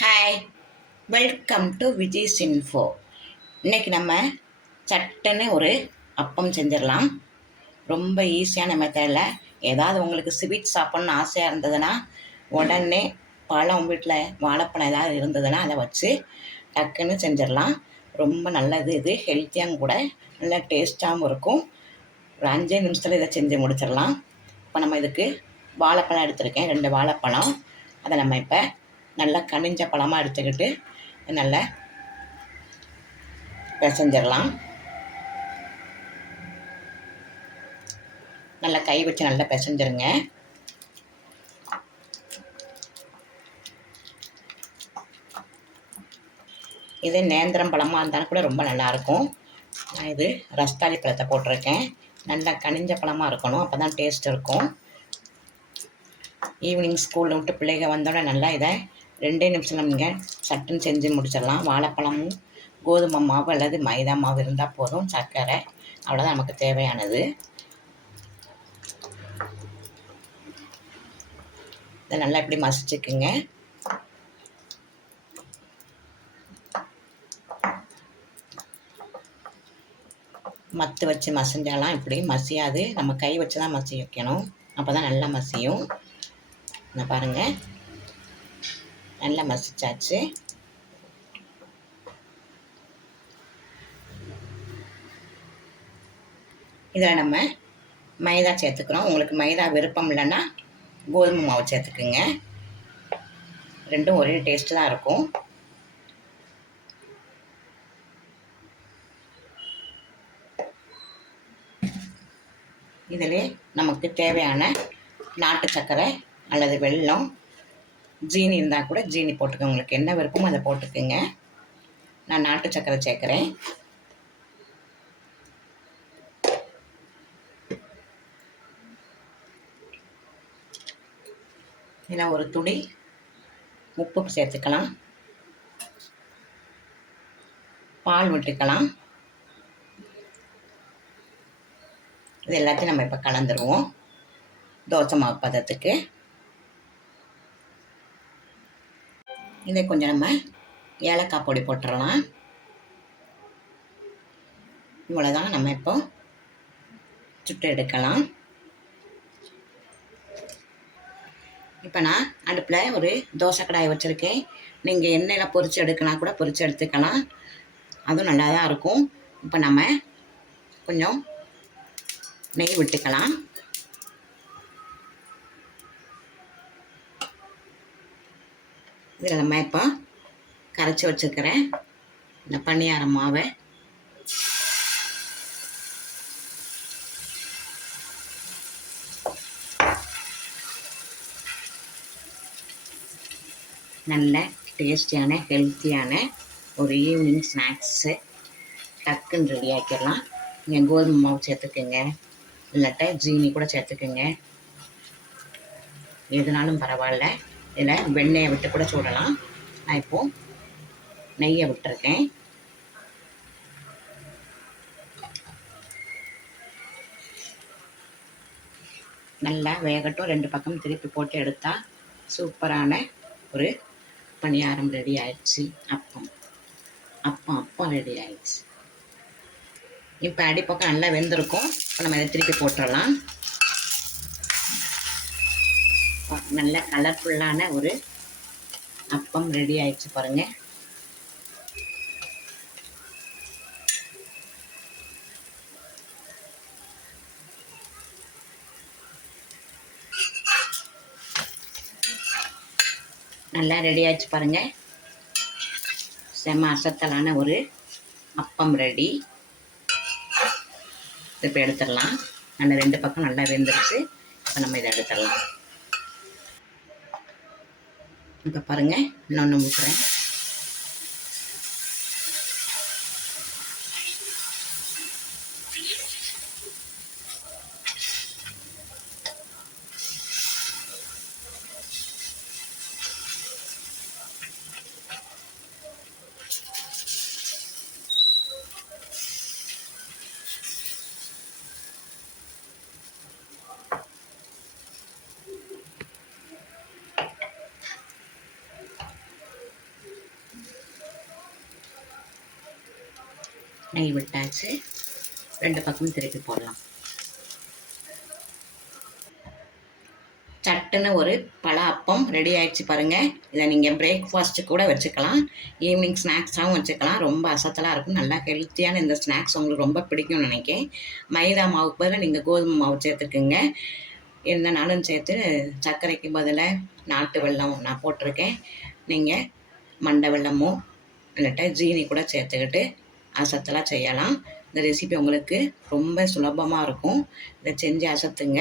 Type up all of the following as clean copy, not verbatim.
Hi, welcome to Vijay's info. இன்றைக்கி நம்ம சட்டுன்னு ஒரு அப்பம் செஞ்சிடலாம். ரொம்ப ஈஸியான மெத்தடில். ஏதாவது உங்களுக்கு ஸ்வீட் சாப்பிட்ணுன்னு ஆசையாக இருந்ததுன்னா உடனே பழம் வீட்டில் வாழைப்பழம் ஏதாவது இருந்ததுன்னா அதை வச்சு டக்குன்னு செஞ்சிடலாம். ரொம்ப நல்லது, இது ஹெல்த்தியாகவும் கூட, நல்லா டேஸ்ட்டாகவும் இருக்கும். ஒரு 5 நிமிஷத்தில் இதை செஞ்சு முடிச்சிடலாம். இப்போ நம்ம இதுக்கு வாழைப்பழம் எடுத்திருக்கேன், 2 வாழைப்பழம். அதை நம்ம இப்போ நல்லா கனிஞ்ச பழமாக எடுத்துக்கிட்டு நல்லா பிசைஞ்சிடலாம். நல்லா கை வச்சு நல்லா பிசைஞ்சிருங்க. இது நேந்திரம் பழமாக இருந்தாலும் கூட ரொம்ப நல்லாயிருக்கும். நான் இது ரஸ்தாளி பழத்தை போட்டிருக்கேன். நல்லா கனிஞ்ச பழமாக இருக்கணும், அப்போ தான் டேஸ்ட் இருக்கும். ஈவினிங் ஸ்கூலில் விட்டு பிள்ளைங்க வந்தோடனே நல்லா இதை 2 நிமிஷம் நீங்கள் சட்டுன்னு செஞ்சு முடிச்சிடலாம். வாழைப்பழமும் கோதுமை மாவு அல்லது மைதா மாவு இருந்தால் போதும், சர்க்கரை, அவ்வளோதான் நமக்கு தேவையானது. இதை நல்லா இப்படி மசிச்சுக்குங்க. மத்து வச்சு மசிஞ்சாலாம் இப்படி மசியாது, நம்ம கை வச்சு தான் மசி வைக்கணும், அப்போ தான் நல்லா மசியும். நான் பாருங்கள், நல்லா மசிச்சாச்சு. இதில் நம்ம மைதா சேர்த்துக்கிறோம். உங்களுக்கு மைதா விருப்பம் இல்லைன்னா கோதுமை மாவு சேர்த்துக்குங்க. ரெண்டும் ஒரே டேஸ்ட்டு தான் இருக்கும். இதில் நமக்கு தேவையான நாட்டு சர்க்கரை அல்லது வெல்லம், ஜீனி இருந்தால் கூட ஜீனி போட்டுக்கோங்க. உங்களுக்கு என்ன விருப்பமோ அதை போட்டுக்குங்க. நான் நாட்டு சர்க்கரை சேர்க்குறேன். இதில் ஒரு துளி உப்பு சேர்த்துக்கலாம். பால் விட்டுக்கலாம். இது எல்லாத்தையும் நம்ம இப்போ கலந்துருவோம் தோசை மாவு பதத்துக்கு. இதை கொஞ்சம் நம்ம ஏலக்காய் பொடி போட்டுடலாம். இவ்வளோதான். நம்ம இப்போ சுட்டு எடுக்கலாம். இப்போ நான் அடுப்பில் ஒரு தோசை கடாய் வச்சுருக்கேன். நீங்கள் எண்ணெயில் பொரித்து எடுக்கலாம், கூட பொரித்து எடுத்துக்கலாம், அதுவும் நல்லா தான் இருக்கும். இப்போ நம்ம கொஞ்சம் நெய் விட்டுக்கலாம். இதில் நம்ம இப்போ கரைச்சி வச்சுருக்கிறேன் இந்த பணியார மாவை நல்ல டேஸ்டியான ஹெல்த்தியான ஒரு ஈவினிங் ஸ்நாக்ஸு டக்குன்னு ரெடி ஆக்கிடலாம். நீங்கள் கோதுமை மாவு சேர்த்துக்குங்க, இல்லாட்ட ஜீனி கூட சேர்த்துக்குங்க, எதுனாலும் பரவாயில்ல. இதில் வெண்ணெயை விட்டு கூட சுடலாம். நான் இப்போது நெய்யை விட்டுருக்கேன். நல்லா வேகட்டும். 2 பக்கம் திருப்பி போட்டு எடுத்தால் சூப்பரான ஒரு பணியாரம் ரெடி ஆயிடுச்சு. அப்பம் ரெடி ஆயிடுச்சு. இப்போ அடிப்பக்கம் நல்லா வெந்திருக்கும். இப்போ நம்ம இதை திருப்பி போட்டுடலாம். நல்ல கலர்ஃபுல்லான ஒரு அப்பம் ரெடி ஆயிடுச்சு பாருங்கள். நல்லா ரெடி ஆயிடுச்சு பாருங்கள். செம அசத்தலான ஒரு அப்பம் ரெடி. இப்போ எடுத்துடலாம். நல்லா 2 பக்கம் நல்லா வெந்துருச்சு. இப்போ நம்ம இதை எடுத்துடலாம். இப்போ பாருங்கள், இன்னொன்று ஊற்றுறேன். நெய் விட்டாச்சு. 2 பக்கமும் திருப்பி போடலாம். சட்டுன்னு ஒரு பழ அப்பம் ரெடி ஆயிடுச்சு பாருங்கள். இதை நீங்கள் பிரேக்ஃபாஸ்ட்டு கூட வச்சுக்கலாம், ஈவினிங் ஸ்நாக்ஸாகவும் வச்சுக்கலாம். ரொம்ப அசத்தலாக இருக்கும். நல்லா ஹெல்த்தியான இந்த ஸ்நாக்ஸ் உங்களுக்கு ரொம்ப பிடிக்கும்னு நினைக்கிறேன். மைதா மாவுக்கு பதிலாக நீங்கள் கோதுமை மாவு சேர்த்துக்குங்க. என்னனாலும் சேர்த்து சர்க்கரைக்கு பதிலாக நாட்டு வெல்லம் நான் போட்டிருக்கேன். நீங்கள் மண்டை வெல்லமோ இல்லாட்டா ஜீனி கூட சேர்த்துக்கிட்டு அசத்தலாக செய்யலாம். இந்த ரெசிபி உங்களுக்கு ரொம்ப சுலபமாக இருக்கும். இதை செஞ்சு அசத்துங்க.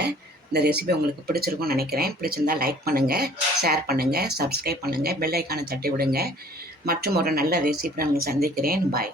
இந்த ரெசிபி உங்களுக்கு பிடிச்சிருக்கும்னு நினைக்கிறேன். பிடிச்சிருந்தா லைக் பண்ணுங்கள், ஷேர் பண்ணுங்கள், சப்ஸ்கிரைப் பண்ணுங்கள், பெல் ஐக்கானை தட்டி விடுங்க. மற்றும் ஒரு நல்ல ரெசிபி நான் சந்திக்கிறேன். பாய்.